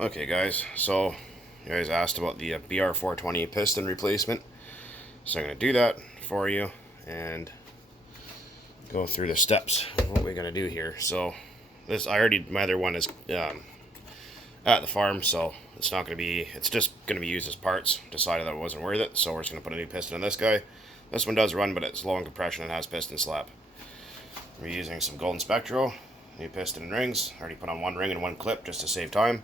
Okay guys, so you guys asked about the BR420 piston replacement, so I'm going to do that for you and go through the steps of what we're going to do here. So this, my other one is at the farm, so it's not going to be, it's just going to be used as parts. Decided that it wasn't worth it, so we're just going to put a new piston on this guy. This one does run, but it's low in compression and has piston slap. We're using some golden spectral, new piston and rings. Already put on one ring and one clip just to save time.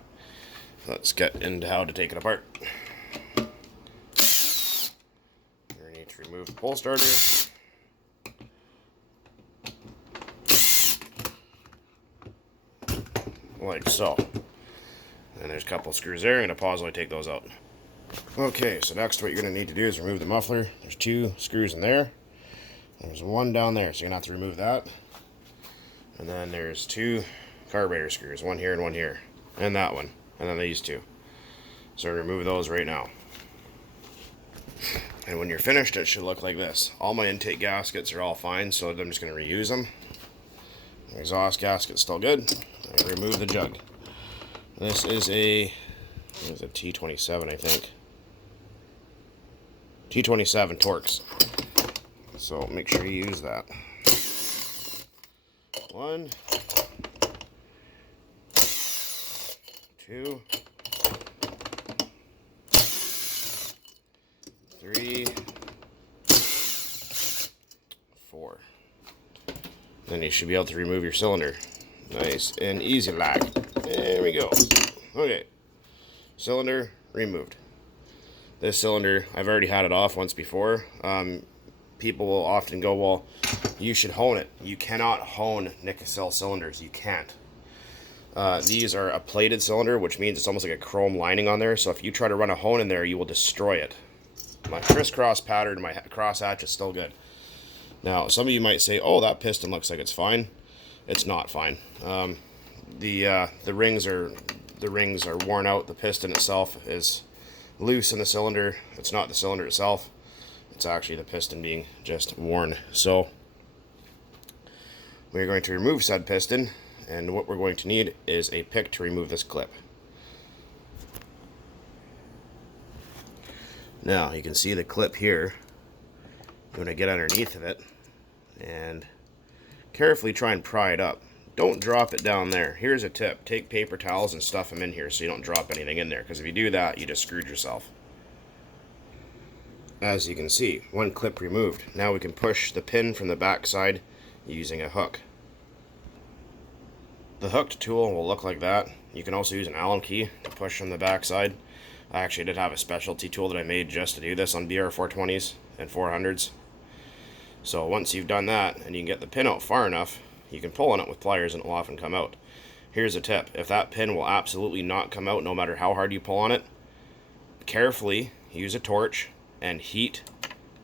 Let's get into how to take it apart. We need to remove the pole starter. Like so. And there's a couple of screws there. I'm going to pause while I take those out. Okay, so next what you're going to need to do is remove the muffler. There's 2 screws in there. There's one down there, so you're going to have to remove that. And then there's 2 carburetor screws, one here and one here. And that one. And then these 2. So remove those right now. And when you're finished, it should look like this. All my intake gaskets are all fine, so I'm just going to reuse them. The exhaust gasket's still good. I remove the jug. This is a T27, I think. T27 Torx. So make sure you use that. 1, 2, 3, 4. Then you should be able to remove your cylinder. Nice and easy like. There we go. Okay. Cylinder removed. This cylinder, I've already had it off once before. People will often go, well, you should hone it. You cannot hone Nickel cylinders. You can't. These are a plated cylinder, which means it's almost like a chrome lining on there. So if you try to run a hone in there, you will destroy it. My crisscross pattern, my crosshatch is still good. Now, some of you might say, oh, that piston looks like it's fine. It's not fine. The rings are worn out. The piston itself is loose in the cylinder. It's not the cylinder itself. It's actually the piston being just worn. So we're going to remove said piston, and what we're going to need is a pick to remove this clip. Now you can see the clip here. You want to get underneath of it and carefully try and pry it up. Don't drop it down there. Here's a tip. Take paper towels and stuff them in here so you don't drop anything in there, because if you do that, you just screwed yourself. As you can see, one clip removed. Now we can push the pin from the back side using a hook. The hooked tool will look like that. You can also use an Allen key to push from the back side. I actually did have a specialty tool that I made just to do this on BR420s and 400s. So once you've done that and you can get the pin out far enough, you can pull on it with pliers and it will often come out. Here's a tip. If that pin will absolutely not come out no matter how hard you pull on it, carefully use a torch and heat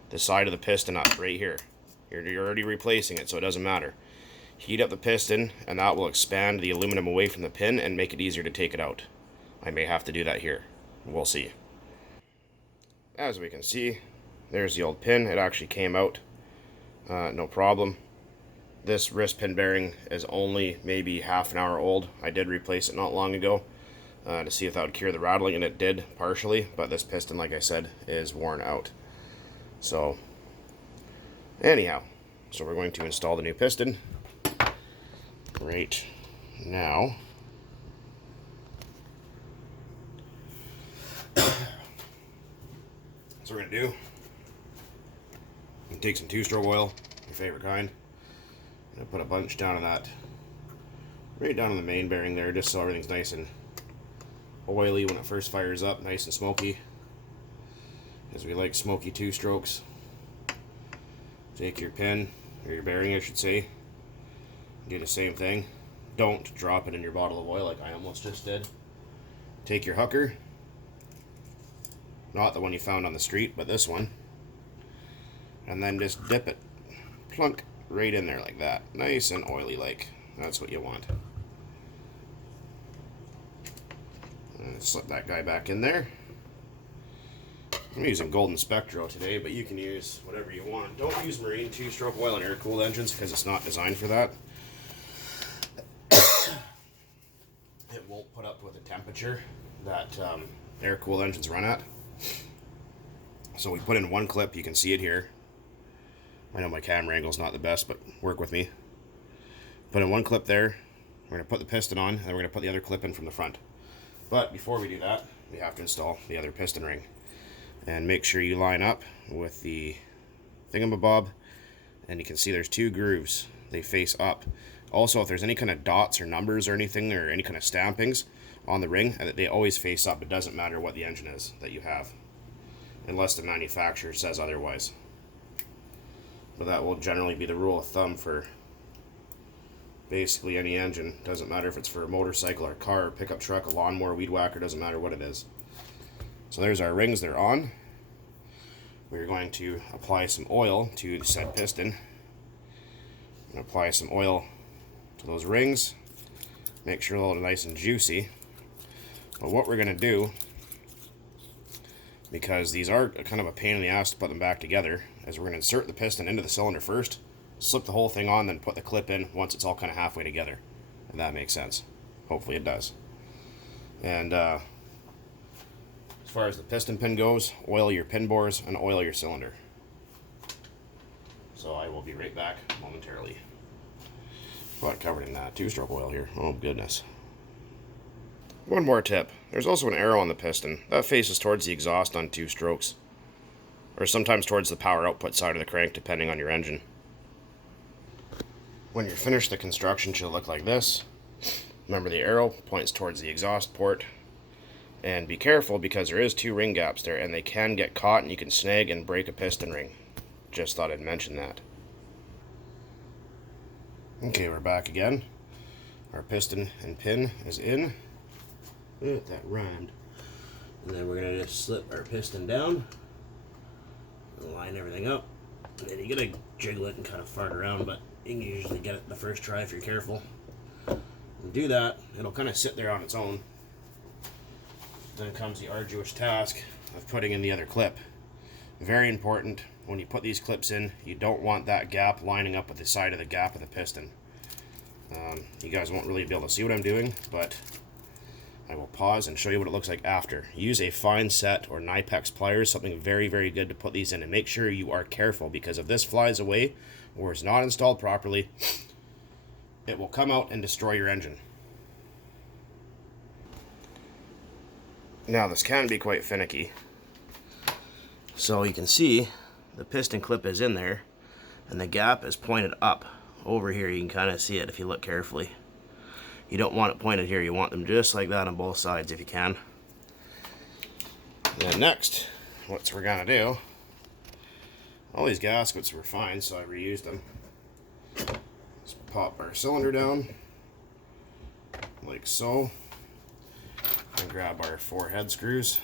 the side of the piston up right here. You're already replacing it, so it doesn't matter. Heat up the piston and that will expand the aluminum away from the pin and make it easier to take it out. I may have to do that here. We'll see. As we can see, there's the old pin. It actually came out no problem. This wrist pin bearing is only maybe half an hour old. I did replace it not long ago to see if that would cure the rattling, and it did partially, but this piston, like I said, is worn out. So anyhow, so we're going to install the new piston right now. So we're going to do, take some 2-stroke oil, your favorite kind. I'm going to put a bunch down on that, right down on the main bearing there, just so everything's nice and oily when it first fires up, nice and smoky, as we like smoky 2-strokes. Take your pin, or your bearing I should say, do the same thing. Don't drop it in your bottle of oil like I almost just did. Take your hooker, not the one you found on the street, but this one, and then just dip it, plunk, right in there like that, nice and oily like. That's what you want. And slip that guy back in there. I'm using golden spectral today, but you can use whatever you want. Don't use marine 2-stroke oil in air-cooled engines because it's not designed for that. It won't put up with the temperature that air-cooled engines run at. So we put in one clip, you can see it here. I know my camera angle's not the best, but work with me. Put in one clip there, we're going to put the piston on, and then we're going to put the other clip in from the front. But before we do that, we have to install the other piston ring. And make sure you line up with the thingamabob, and you can see there's two grooves. They face up. Also, if there's any kind of dots or numbers or anything, or any kind of stampings on the ring, they always face up. It doesn't matter what the engine is that you have, unless the manufacturer says otherwise. But that will generally be the rule of thumb for basically any engine. Doesn't matter if it's for a motorcycle or a car or pickup truck, a lawnmower, weed whacker, doesn't matter what it is. So there's our rings, they're on. We're going to apply some oil to the said piston. And apply some oil to those rings. Make sure they're nice and juicy. But what we're going to do, because these are kind of a pain in the ass to put them back together, is we're going to insert the piston into the cylinder first, slip the whole thing on, then put the clip in once it's all kind of halfway together. If that makes sense. Hopefully it does. And as far as the piston pin goes, oil your pin bores and oil your cylinder. So I will be right back momentarily. Got covered in that two-stroke oil here. Oh goodness. One more tip. There's also an arrow on the piston. That faces towards the exhaust on 2 strokes. Or sometimes towards the power output side of the crank, depending on your engine. When you're finished, the construction should look like this. Remember, the arrow points towards the exhaust port. And be careful, because there is 2 ring gaps there, and they can get caught, and you can snag and break a piston ring. Just thought I'd mention that. Okay, we're back again. Our piston and pin is in. That rhymed. And then we're going to just slip our piston down and line everything up. And then you got to jiggle it and kind of fart around, but you can usually get it the first try if you're careful. And do that, it'll kind of sit there on its own. Then comes the arduous task of putting in the other clip. Very important, when you put these clips in, you don't want that gap lining up with the side of the gap of the piston. You guys won't really be able to see what I'm doing, but I will pause and show you what it looks like after. Use a fine set or Nipex pliers, something very, very good to put these in, and make sure you are careful, because if this flies away or is not installed properly, it will come out and destroy your engine. Now this can be quite finicky. So you can see the piston clip is in there and the gap is pointed up. Over here you can kind of see it if you look carefully. You don't want it pointed here, you want them just like that on both sides if you can. And then next, what we're gonna do, all these gaskets were fine, so I reused them. Let's pop our cylinder down, like so, and grab our 4 head screws.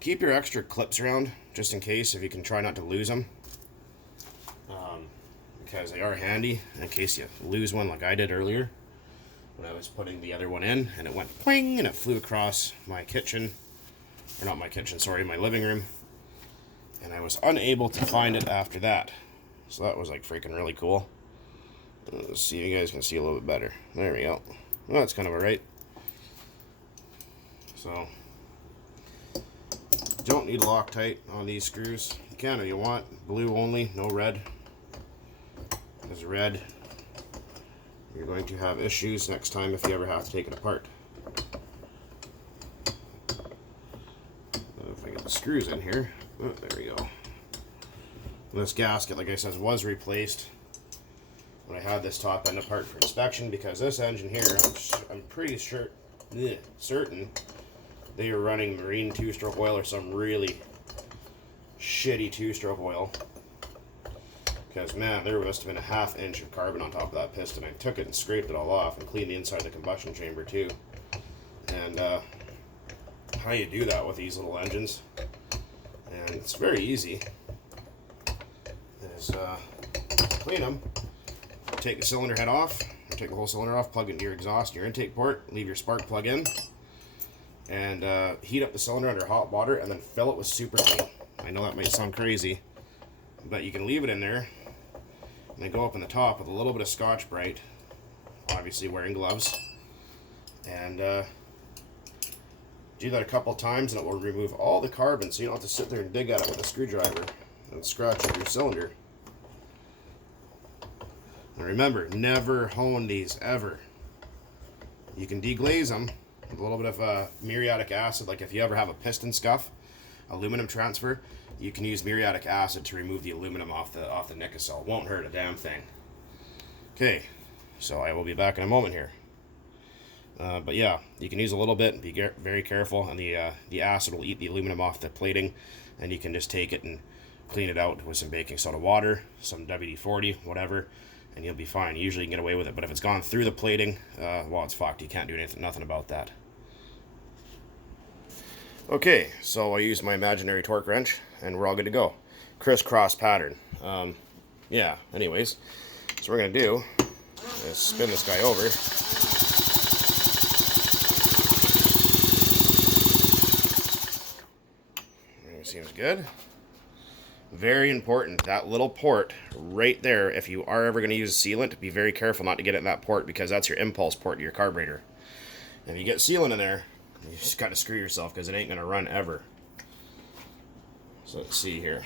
Keep your extra clips around, just in case, if you can try not to lose them. Because they are handy, in case you lose one like I did earlier. When I was putting the other one in, and it went pling, and it flew across my kitchen, or not my kitchen, sorry, my living room, and I was unable to find it after that. So that was like freaking really cool. Let's see if you guys can see a little bit better. There we go. Well, that's kind of alright. So, don't need Loctite on these screws. You can if you want. Blue only, no red. Because red, you're going to have issues next time if you ever have to take it apart. If I get the screws in here, oh, there we go. This gasket, like I said, was replaced when I had this top end apart for inspection, because this engine here, I'm pretty sure, certain they were running marine 2-stroke oil or some really shitty 2-stroke oil. Because, man, there must have been a 1/2 inch of carbon on top of that piston. I took it and scraped it all off and cleaned the inside of the combustion chamber too. And how you do that with these little engines, and it's very easy, is clean them, take the cylinder head off, or take the whole cylinder off, plug it into your exhaust, your intake port, leave your spark plug in, and heat up the cylinder under hot water, and then fill it with super clean. I know that might sound crazy, but you can leave it in there, and then go up in the top with a little bit of Scotch Brite, obviously wearing gloves, and Do that a couple times and it will remove all the carbon, so you don't have to sit there and dig at it with a screwdriver and scratch at your cylinder. And remember, never hone these, ever. You can deglaze them with a little bit of muriatic acid. Like if you ever have a piston scuff, aluminum transfer, you can use muriatic acid to remove the aluminum off the nickel. Won't hurt a damn thing. Okay, so I will be back in a moment here. But yeah, you can use a little bit and be very careful, and the acid will eat the aluminum off the plating, and you can just take it and clean it out with some baking soda water, some WD-40, whatever, and you'll be fine. Usually you can get away with it, but if it's gone through the plating, well, it's fucked. You can't do nothing about that. Okay, so I used my imaginary torque wrench, and we're all good to go. Crisscross pattern. Yeah, anyways, so what we're going to do is spin this guy over. Seems good. Very important, that little port right there, if you are ever going to use sealant, be very careful not to get it in that port, because that's your impulse port to your carburetor. And if you get sealant in there, you just got to screw yourself, because it ain't going to run ever. So let's see here.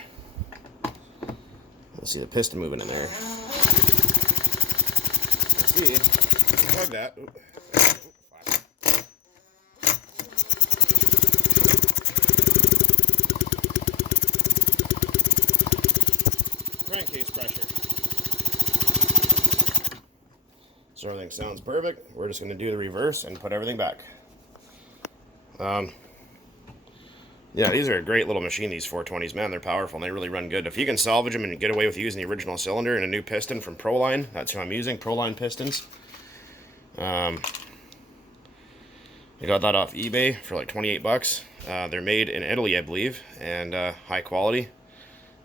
Let's see the piston moving in there. Let's see. Plug that. Ooh. Crankcase pressure. So everything sounds perfect. We're just going to do the reverse and put everything back. Yeah, these are a great little machine, these 420s. Man, they're powerful and they really run good. If you can salvage them and get away with using the original cylinder and a new piston from Proline, that's who I'm using, Proline pistons. I got that off eBay for like 28 bucks. They're made in Italy, I believe, and high quality.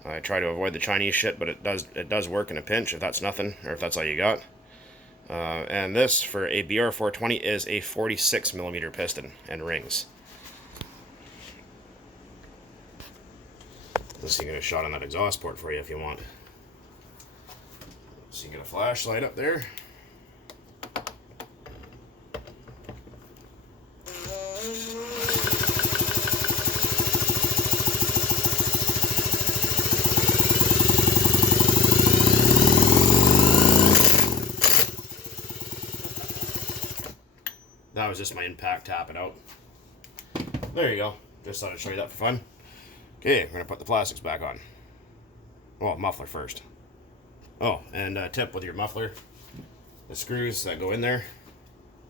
I try to avoid the Chinese shit, but it does work in a pinch if that's nothing, or if that's all you got. And this, for a BR 420, is a 46mm piston and rings. Let's see, get a shot on that exhaust port for you if you want. So you get a flashlight up there. That was just my impact tapping out. There you go. Just thought I'd show you that for fun. Okay, we're going to put the plastics back on. Well, muffler first. Oh, and tip with your muffler. The screws that go in there,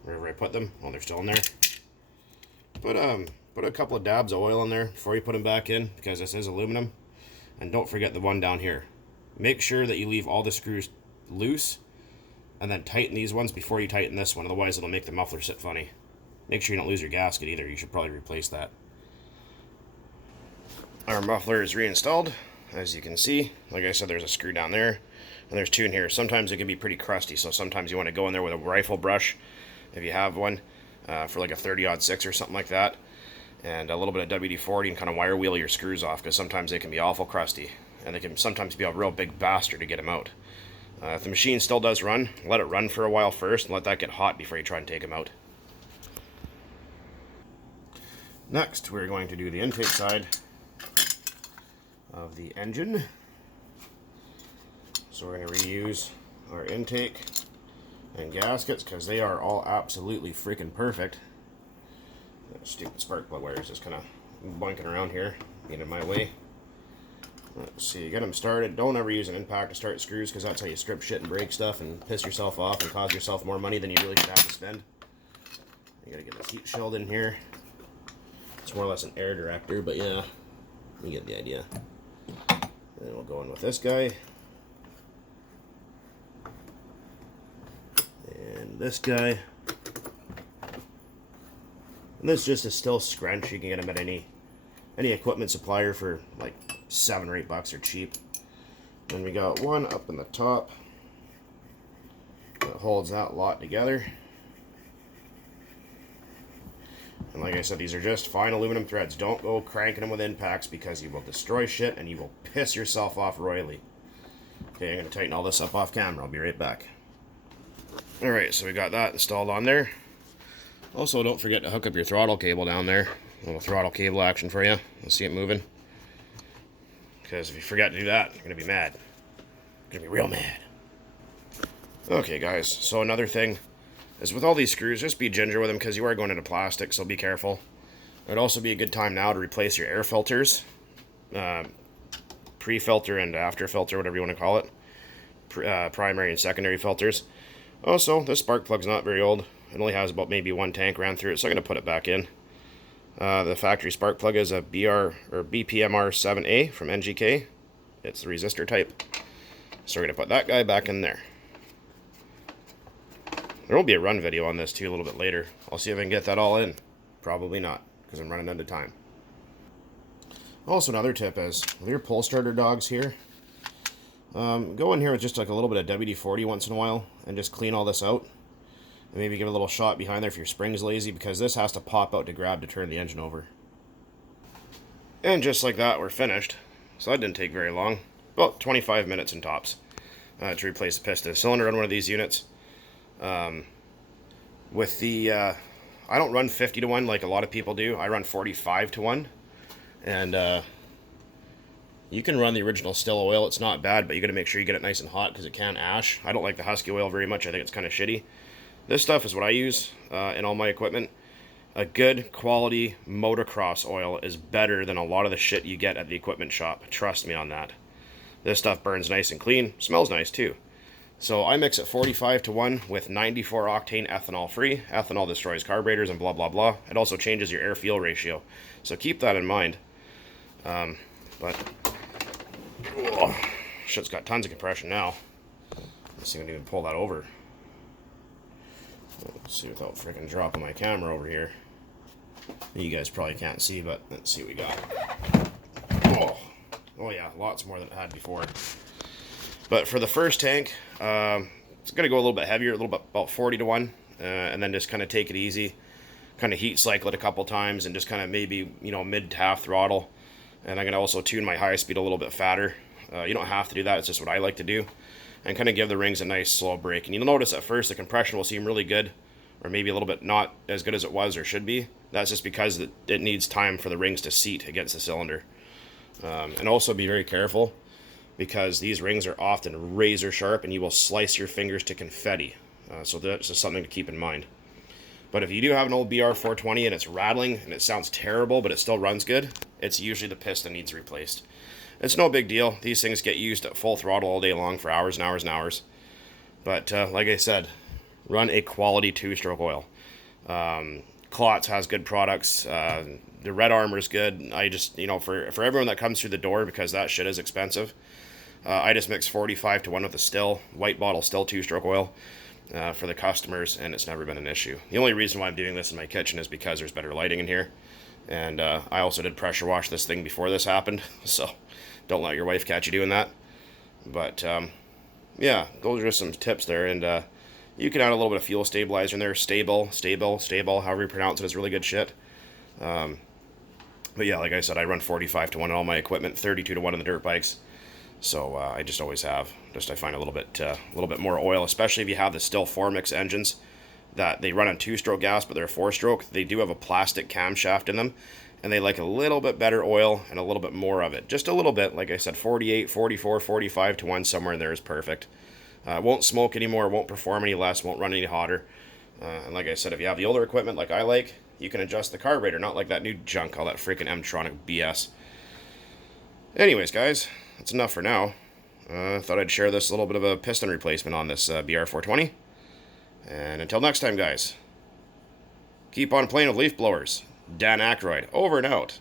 wherever I put them, well, they're still in there. Put a couple of dabs of oil in there before you put them back in, because this is aluminum. And don't forget the one down here. Make sure that you leave all the screws loose, and then tighten these ones before you tighten this one, otherwise it'll make the muffler sit funny. Make sure you don't lose your gasket either. You should probably replace that. Our muffler is reinstalled. As you can see, like I said, there's a screw down there, and there's two in here. Sometimes it can be pretty crusty, so sometimes you want to go in there with a rifle brush, if you have one, for like a 30-06 or something like that, and a little bit of WD-40, and kind of wire wheel your screws off, because sometimes they can be awful crusty, and they can sometimes be a real big bastard to get them out. If the machine still does run, let it run for a while first, and let that get hot before you try and take them out. Next, we're going to do the intake side of the engine. So we're going to reuse our intake and gaskets, because they are all absolutely freaking perfect. That stupid spark plug wire is just kind of boinking around here, getting in my way. Let's see, get them started. Don't ever use an impact to start screws, because that's how you strip shit and break stuff and piss yourself off and cause yourself more money than you really should have to spend. You gotta get this heat shield in here. It's more or less an air director, but yeah, you get the idea. And then we'll go in with this guy. And this guy. And this just a STIHL scrunch. You can get them at any equipment supplier for like $7 or $8. They're cheap. And we got one up in the top that holds that lot together. And like I said, these are just fine aluminum threads. Don't go cranking them with impacts, because you will destroy shit and you will piss yourself off royally. Okay, I'm going to tighten all this up off camera. I'll be right back. Alright, so we got that installed on there. Also, don't forget to hook up your throttle cable down there. A little throttle cable action for you. You'll see it moving. Because if you forget to do that, you're going to be mad. You're going to be real mad. Okay, guys, so another thing is with all these screws, just be ginger with them because you are going into plastic, so be careful. It would also be a good time now to replace your air filters. Pre-filter and after filter, whatever you want to call it. Primary and secondary filters. Also, this spark plug's not very old. It only has about maybe one tank ran through it, so I'm going to put it back in. The factory spark plug is a BPMR 7A from NGK. It's the resistor type. So we're going to put that guy back in there. There will be a run video on this too a little bit later. I'll see if I can get that all in. Probably not, because I'm running out of time. Also, another tip is, with your pull starter dogs here, go in here with just like a little bit of WD-40 once in a while and just clean all this out. And maybe give a little shot behind there if your spring's lazy, because this has to pop out to grab to turn the engine over. And just like that, we're finished. So that didn't take very long. About 25 minutes in tops to replace the piston cylinder on one of these units. With the, I don't run 50 to 1 like a lot of people do. I run 45 to 1. And you can run the original STIHL oil. It's not bad, but you got to make sure you get it nice and hot because it can ash. I don't like the Husky oil very much. I think it's kind of shitty. This stuff is what I use in all my equipment. A good quality motocross oil is better than a lot of the shit you get at the equipment shop. Trust me on that. This stuff burns nice and clean. Smells nice too. So I mix it 45 to 1 with 94 octane ethanol free. Ethanol destroys carburetors and blah blah blah. It also changes your air fuel ratio. So keep that in mind. But oh, shit's got tons of compression now. Let's see if I can even pull that over. Let's see without freaking dropping my camera over here. You guys probably can't see, but let's see what we got. Oh yeah, lots more than it had before. But for the first tank, it's going to go a little bit heavier, a little bit about 40 to 1, and then just kind of take it easy, kind of heat cycle it a couple times, and just kind of maybe, you know, mid to half throttle. And I'm going to also tune my high speed a little bit fatter. You don't have to do that, it's just what I like to do. And kind of give the rings a nice slow break. And you'll notice at first the compression will seem really good, or maybe a little bit not as good as it was or should be. That's just because it needs time for the rings to seat against the cylinder. And also be very careful, because these rings are often razor sharp and you will slice your fingers to confetti. So that's just something to keep in mind. But if you do have an old BR420 and it's rattling and it sounds terrible but it still runs good, it's usually the piston needs replaced. It's no big deal. These things get used at full throttle all day long for hours and hours and hours. But like I said, run a quality two-stroke oil. Klotz has good products. The Red Armor's good. I just, you know, for everyone that comes through the door, because that shit is expensive, I just mix 45 to 1 with the STIHL, white bottle STIHL two-stroke oil for the customers, and it's never been an issue. The only reason why I'm doing this in my kitchen is because there's better lighting in here. And I also did pressure wash this thing before this happened, so don't let your wife catch you doing that. But yeah, those are just some tips there. And you can add a little bit of fuel stabilizer in there. Stable, however you pronounce it, is really good shit. But yeah, like I said, I run 45 to 1 on all my equipment, 32 to 1 on the dirt bikes. So I just always have. Just I find a little bit more oil, especially if you have the STIHL 4-mix engines that they run on 2-stroke gas, but they're 4-stroke. They do have a plastic camshaft in them, and they like a little bit better oil and a little bit more of it. Just a little bit, like I said, 48, 44, 45 to 1, somewhere in there is perfect. Won't smoke anymore, won't perform any less, won't run any hotter. And like I said, if you have the older equipment like I like, you can adjust the carburetor, not like that new junk, all that freaking M-tronic BS. Anyways, guys, that's enough for now. Thought I'd share this little bit of a piston replacement on this BR420. And until next time, guys, keep on playing with leaf blowers. Dan Aykroyd, over and out.